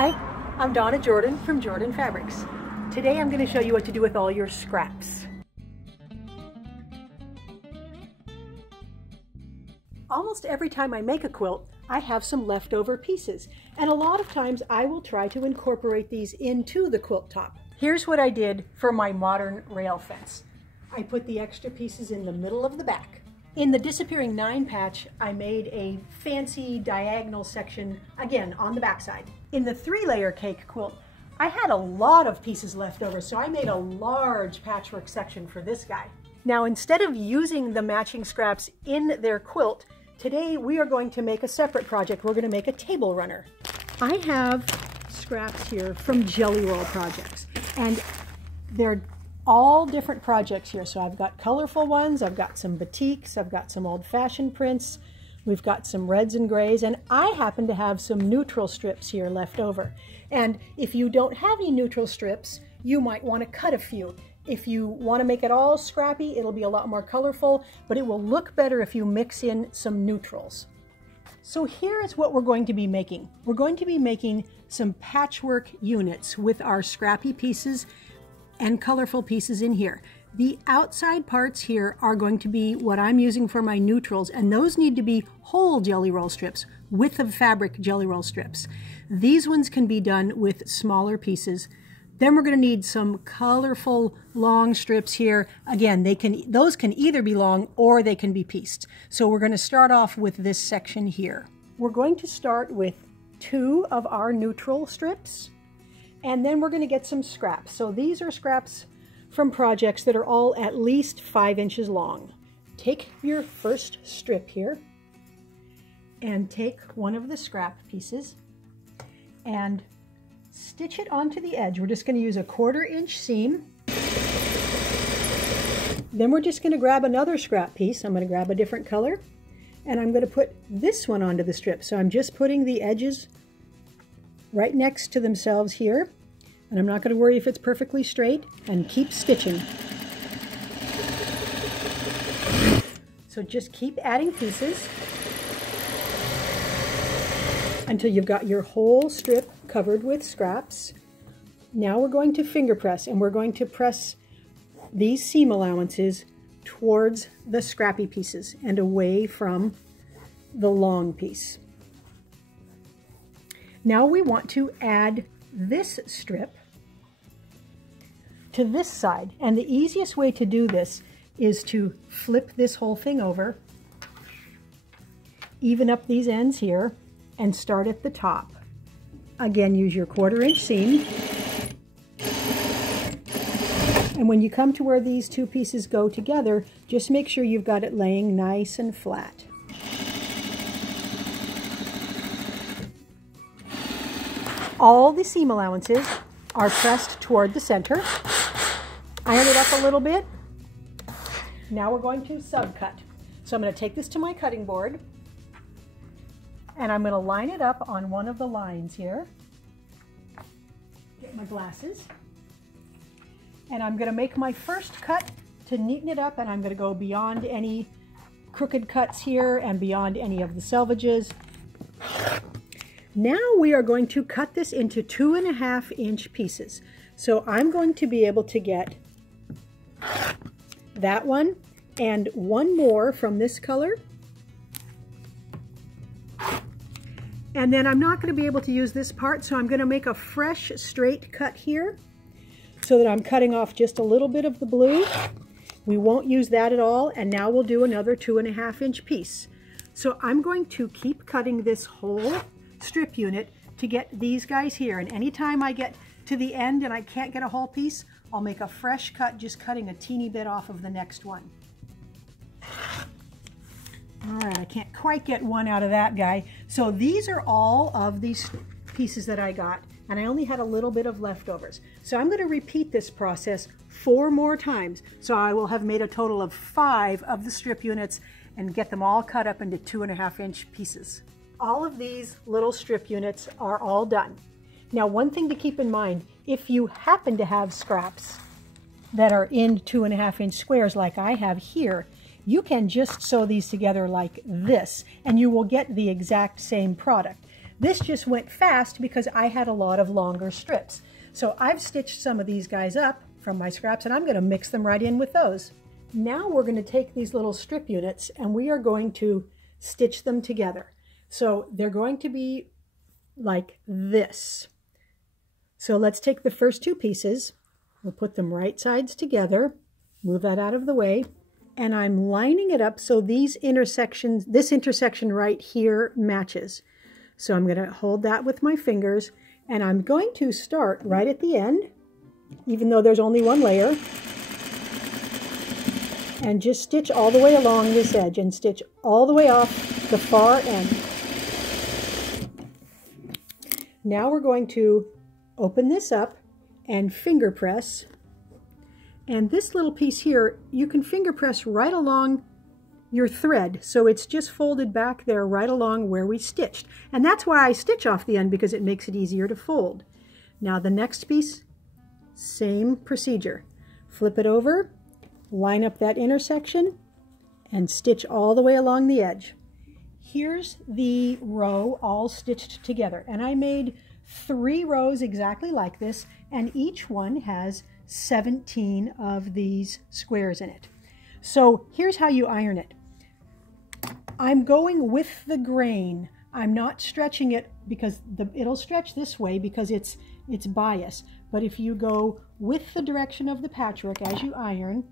Hi, I'm Donna Jordan from Jordan Fabrics. Today I'm going to show you what to do with all your scraps. Almost every time I make a quilt, I have some leftover pieces, and a lot of times I will try to incorporate these into the quilt top. Here's what I did for my modern rail fence. I put the extra pieces in the middle of the back. In the Disappearing 9 patch, I made a fancy diagonal section, again, on the back side. In the 3-layer cake quilt, I had a lot of pieces left over, so I made a large patchwork section for this guy. Now, instead of using the matching scraps in their quilt, today we are going to make a separate project. We're going to make a table runner. I have scraps here from Jelly Roll projects, and they're all different projects here. So I've got colorful ones, I've got some batiks, I've got some old-fashioned prints, we've got some reds and grays, and I happen to have some neutral strips here left over. And if you don't have any neutral strips, you might want to cut a few. If you want to make it all scrappy, it'll be a lot more colorful, but it will look better if you mix in some neutrals. So here is what we're going to be making. We're going to be making some patchwork units with our scrappy pieces and colorful pieces in here. The outside parts here are going to be what I'm using for my neutrals, and those need to be whole Jelly Roll strips, width of fabric Jelly Roll strips. These ones can be done with smaller pieces. Then we're going to need some colorful long strips here. Again, those can either be long or they can be pieced. So we're going to start off with this section here. We're going to start with 2 of our neutral strips, and then we're going to get some scraps. So these are scraps from projects that are all at least 5 inches long. Take your first strip here and take one of the scrap pieces and stitch it onto the edge. We're just going to use a 1/4 inch seam. Then we're just going to grab another scrap piece. I'm going to grab a different color, and I'm going to put this one onto the strip. So I'm just putting the edges right next to themselves here, and I'm not going to worry if it's perfectly straight, and keep stitching. So just keep adding pieces until you've got your whole strip covered with scraps. Now we're going to finger press, and we're going to press these seam allowances towards the scrappy pieces and away from the long piece. Now we want to add this strip to this side, and the easiest way to do this is to flip this whole thing over, even up these ends here, and start at the top. Again, use your 1/4 inch seam, and when you come to where these 2 pieces go together, just make sure you've got it laying nice and flat. All the seam allowances are pressed toward the center. Iron it up a little bit. Now we're going to subcut. So I'm going to take this to my cutting board, and I'm going to line it up on one of the lines here. Get my glasses. And I'm going to make my first cut to neaten it up, and I'm going to go beyond any crooked cuts here and beyond any of the selvages. Now we are going to cut this into 2.5 inch pieces. So I'm going to be able to get that one and one more from this color. And then I'm not going to be able to use this part, so I'm going to make a fresh straight cut here so that I'm cutting off just a little bit of the blue. We won't use that at all, and now we'll do another 2.5 inch piece. So I'm going to keep cutting this whole strip unit to get these guys here, and anytime I get to the end and I can't get a whole piece, I'll make a fresh cut, just cutting a teeny bit off of the next one. All right, I can't quite get one out of that guy. So these are all of these pieces that I got, and I only had a little bit of leftovers. So I'm going to repeat this process 4 more times. So I will have made a total of 5 of the strip units and get them all cut up into 2.5 inch pieces. All of these little strip units are all done. Now, one thing to keep in mind, if you happen to have scraps that are in 2.5 inch squares like I have here, you can just sew these together like this, and you will get the exact same product. This just went fast because I had a lot of longer strips. So I've stitched some of these guys up from my scraps, and I'm going to mix them right in with those. Now we're going to take these little strip units and we are going to stitch them together. So they're going to be like this. So let's take the first two pieces. We'll put them right sides together. Move that out of the way. And I'm lining it up so these intersections, this intersection right here matches. So I'm going to hold that with my fingers, and I'm going to start right at the end, even though there's only one layer, and just stitch all the way along this edge and stitch all the way off the far end. Now we're going to open this up and finger press. And this little piece here, you can finger press right along your thread. So it's just folded back there right along where we stitched. And that's why I stitch off the end, because it makes it easier to fold. Now the next piece, same procedure. Flip it over, line up that intersection, and stitch all the way along the edge. Here's the row all stitched together. And I made 3 rows exactly like this, and each one has 17 of these squares in it. So here's how you iron it. I'm going with the grain. I'm not stretching it because it'll stretch this way because it's bias. But if you go with the direction of the patchwork as you iron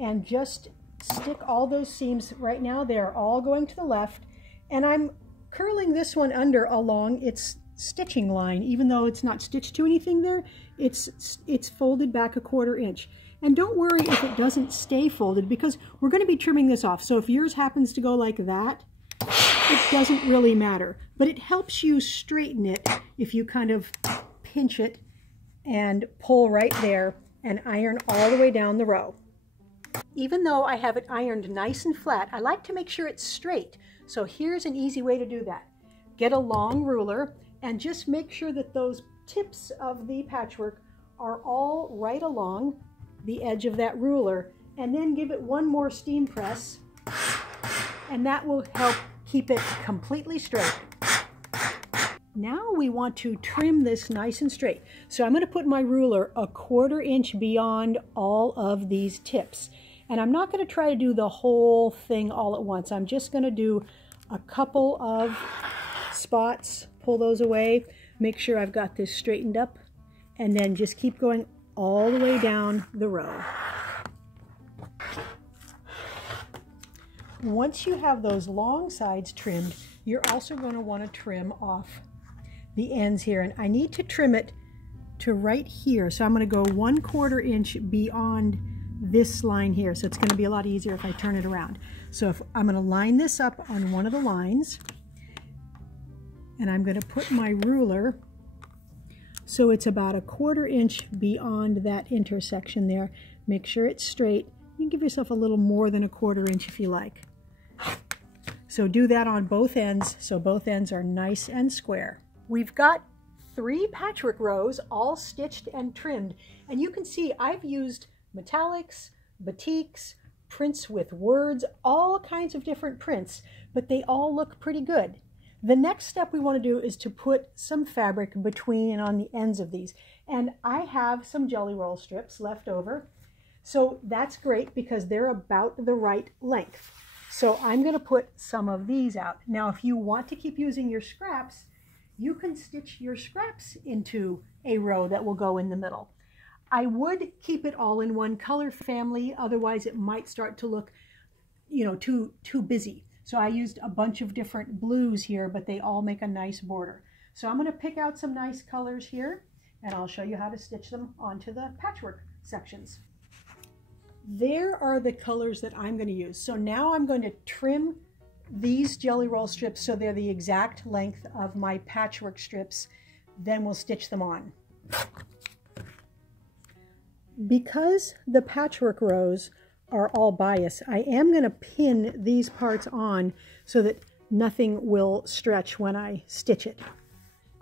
and just stick all those seams, right now they're all going to the left, and I'm curling this one under along its stitching line. Even though it's not stitched to anything there, it's folded back a 1/4 inch. And don't worry if it doesn't stay folded, because we're going to be trimming this off. So if yours happens to go like that, it doesn't really matter. But it helps you straighten it if you kind of pinch it and pull right there and iron all the way down the row. Even though I have it ironed nice and flat, I like to make sure it's straight. So here's an easy way to do that. Get a long ruler and just make sure that those tips of the patchwork are all right along the edge of that ruler, and then give it one more steam press, and that will help keep it completely straight. Now we want to trim this nice and straight. So I'm going to put my ruler a 1/4 inch beyond all of these tips. And I'm not going to try to do the whole thing all at once. I'm just going to do a couple of spots, pull those away, make sure I've got this straightened up, and then just keep going all the way down the row. Once you have those long sides trimmed, you're also going to want to trim off the ends here. And I need to trim it to right here. So I'm going to go 1/4 inch beyond this line here. So it's going to be a lot easier if I turn it around. So if I'm going to line this up on one of the lines, and I'm going to put my ruler so it's about a 1/4 inch beyond that intersection there. Make sure it's straight. You can give yourself a little more than a 1/4 inch if you like. So do that on both ends, so both ends are nice and square. We've got 3 patchwork rows all stitched and trimmed, and you can see I've used metallics, batiks, prints with words, all kinds of different prints, but they all look pretty good. The next step we want to do is to put some fabric between and on the ends of these. And I have some jelly roll strips left over. So that's great because they're about the right length. So I'm going to put some of these out. Now, if you want to keep using your scraps, you can stitch your scraps into a row that will go in the middle. I would keep it all in one color family, otherwise it might start to look, too busy. So I used a bunch of different blues here, but they all make a nice border. So I'm going to pick out some nice colors here, and I'll show you how to stitch them onto the patchwork sections. There are the colors that I'm going to use. So now I'm going to trim these jelly roll strips so they're the exact length of my patchwork strips. Then we'll stitch them on. Because the patchwork rows are all bias, I am going to pin these parts on so that nothing will stretch when I stitch it.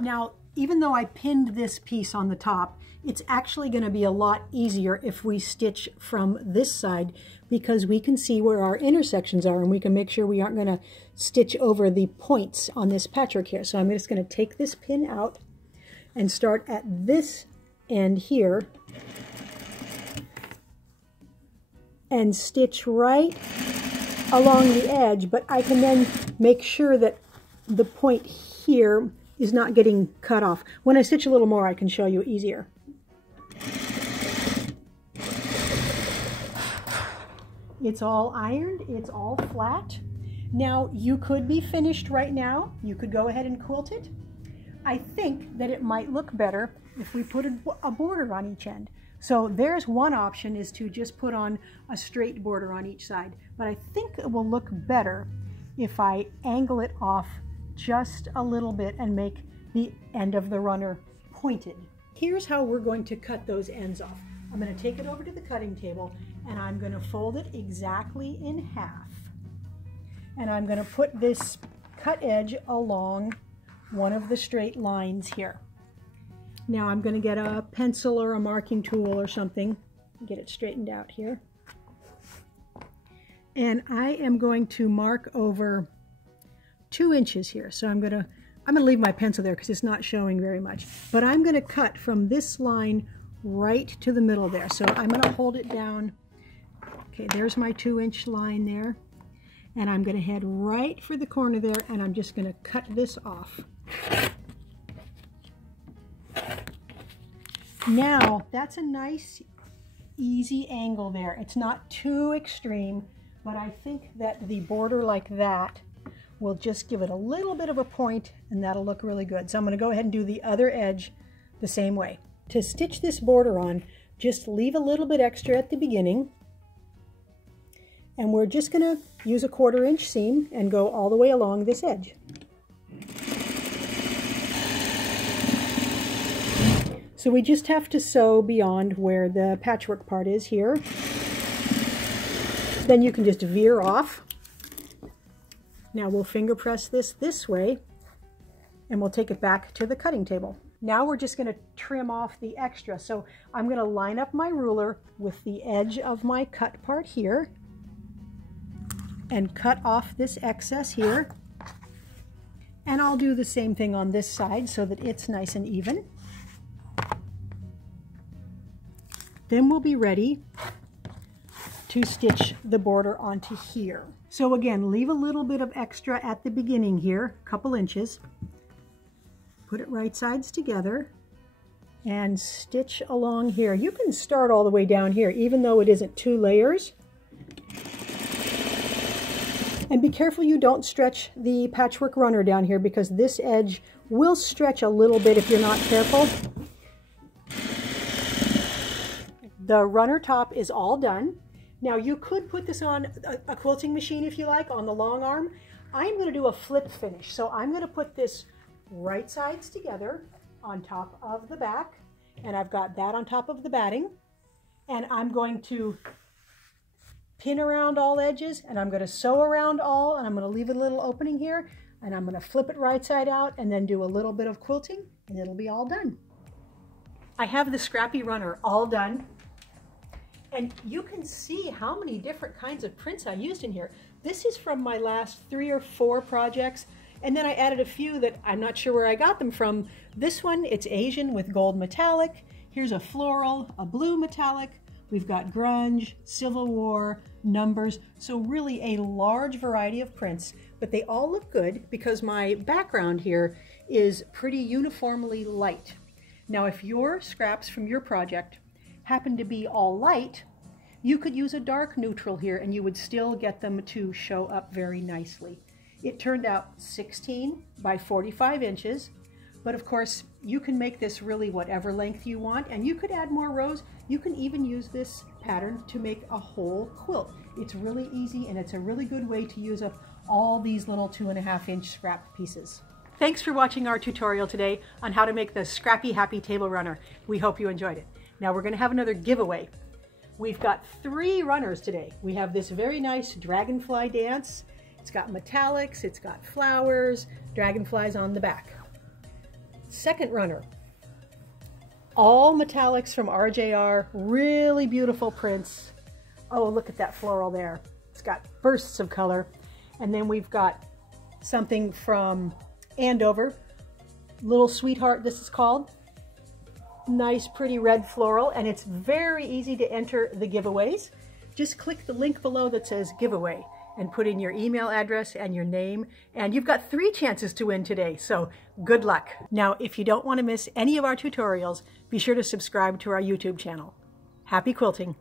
Now, even though I pinned this piece on the top, it's actually going to be a lot easier if we stitch from this side, because we can see where our intersections are and we can make sure we aren't going to stitch over the points on this patchwork here. So I'm just going to take this pin out and start at this end here and stitch right along the edge, but I can then make sure that the point here is not getting cut off. When I stitch a little more, I can show you easier. It's all ironed, it's all flat. Now, you could be finished right now. You could go ahead and quilt it. I think that it might look better if we put a border on each end. So there's one option, is to just put on a straight border on each side. But I think it will look better if I angle it off just a little bit and make the end of the runner pointed. Here's how we're going to cut those ends off. I'm going to take it over to the cutting table and I'm going to fold it exactly in half. And I'm going to put this cut edge along one of the straight lines here. Now I'm going to get a pencil or a marking tool or something, get it straightened out here. And I am going to mark over 2 inches here. So I'm going to leave my pencil there because it's not showing very much. But I'm going to cut from this line right to the middle there. So I'm going to hold it down. Okay, there's my 2-inch line there. And I'm going to head right for the corner there, and I'm just going to cut this off. Now, that's a nice, easy angle there. It's not too extreme, but I think that the border like that will just give it a little bit of a point, and that'll look really good. So I'm going to go ahead and do the other edge the same way. To stitch this border on, just leave a little bit extra at the beginning. And we're just going to use a 1/4 inch seam and go all the way along this edge. So we just have to sew beyond where the patchwork part is here. Then you can just veer off. Now we'll finger press this way and we'll take it back to the cutting table. Now we're just going to trim off the extra. So I'm going to line up my ruler with the edge of my cut part here and cut off this excess here. And I'll do the same thing on this side so that it's nice and even. Then we'll be ready to stitch the border onto here. So again, leave a little bit of extra at the beginning here, a couple inches. Put it right sides together and stitch along here. You can start all the way down here, even though it isn't 2 layers. And be careful you don't stretch the patchwork runner down here, because this edge will stretch a little bit if you're not careful. The runner top is all done. Now you could put this on a quilting machine if you like, on the long arm. I'm going to do a flip finish. So I'm going to put this right sides together on top of the back, and I've got that on top of the batting. And I'm going to pin around all edges, and I'm going to sew around all, and I'm going to leave a little opening here, and I'm going to flip it right side out and then do a little bit of quilting, and it'll be all done. I have the scrappy runner all done. And you can see how many different kinds of prints I used in here. This is from my last 3 or 4 projects. And then I added a few that I'm not sure where I got them from. This one, it's Asian with gold metallic. Here's a floral, a blue metallic. We've got grunge, Civil War, numbers. So really a large variety of prints, but they all look good because my background here is pretty uniformly light. Now, if your scraps from your project happen to be all light, you could use a dark neutral here and you would still get them to show up very nicely. It turned out 16 by 45 inches, but of course you can make this really whatever length you want, and you could add more rows. You can even use this pattern to make a whole quilt. It's really easy, and it's a really good way to use up all these little 2.5 inch scrap pieces. Thanks for watching our tutorial today on how to make the Scrappy Happy Table Runner. We hope you enjoyed it. Now we're going to have another giveaway. We've got 3 runners today. We have this very nice dragonfly dance. It's got metallics, it's got flowers, dragonflies on the back. second runner. All metallics from RJR, really beautiful prints. Oh, look at that floral there. It's got bursts of color. And then we've got something from Andover, Little Sweetheart this is called. Nice pretty red floral, and it's very easy to enter the giveaways. Just click the link below that says giveaway and put in your email address and your name, and you've got 3 chances to win today, so good luck. Now, if you don't want to miss any of our tutorials, be sure to subscribe to our YouTube channel. Happy quilting!